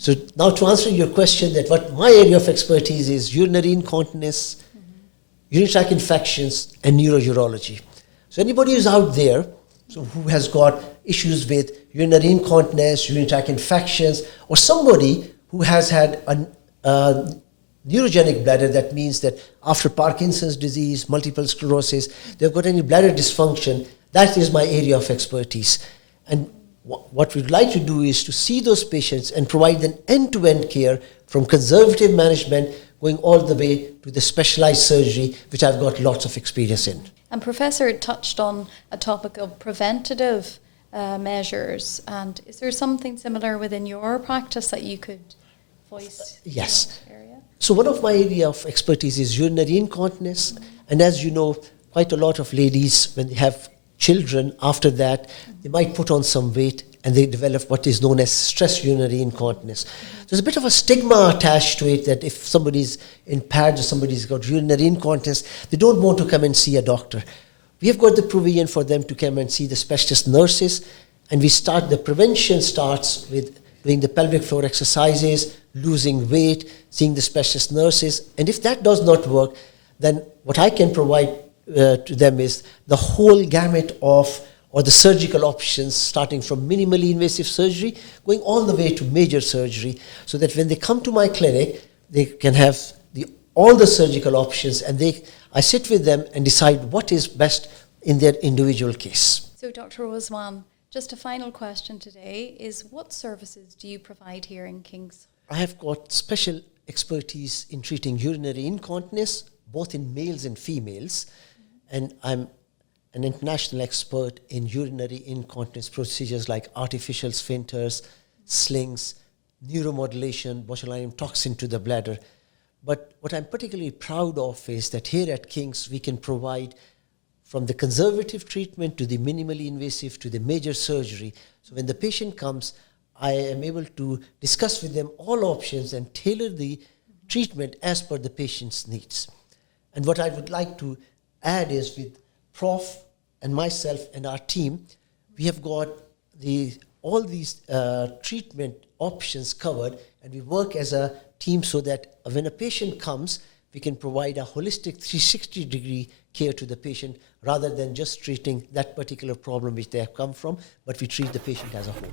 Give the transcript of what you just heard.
So now to answer your question, that what my area of expertise is urinary incontinence, urinary tract infections, and neurourology. So anybody who's out there, so who has got issues with urinary incontinence, urinary tract infections, or somebody who has had a neurogenic bladder, that means that after Parkinson's disease, multiple sclerosis, they've got any bladder dysfunction, that is my area of expertise. And what we'd like to do is to see those patients and provide them end-to-end care from conservative management going all the way to the specialized surgery, which I've got lots of experience in. And Professor touched on a topic of preventative measures. And is there something similar within your practice that you could voice? Yes. In that area? So one of my area of expertise is urinary incontinence. And as you know, quite a lot of ladies, when they have children, after that, they might put on some weight and they develop what is known as stress urinary incontinence. There's a bit of a stigma attached to it that if somebody's in pads or somebody's got urinary incontinence, they don't want to come and see a doctor. We have got the provision for them to come and see the specialist nurses, and the prevention starts with doing the pelvic floor exercises, losing weight, seeing the specialist nurses. And if that does not work, then what I can provide to them is the whole gamut of or the surgical options, starting from minimally invasive surgery, going all the way to major surgery, so that when they come to my clinic, they can have all the surgical options, and I sit with them and decide what is best in their individual case. So Dr. Rضوان, just a final question today is, what services do you provide here in King's? I have got special expertise in treating urinary incontinence, both in males and females, and I'm an international expert in urinary incontinence procedures like artificial sphincters, slings, neuromodulation, botulinum toxin to the bladder. But what I'm particularly proud of is that here at King's we can provide from the conservative treatment to the minimally invasive to the major surgery. So when the patient comes, I am able to discuss with them all options and tailor the treatment as per the patient's needs. And what I would like to add is, with Prof and myself and our team, we have got all these treatment options covered, and we work as a team so that when a patient comes, we can provide a holistic 360-degree care to the patient rather than just treating that particular problem which they have come from, but we treat the patient as a whole.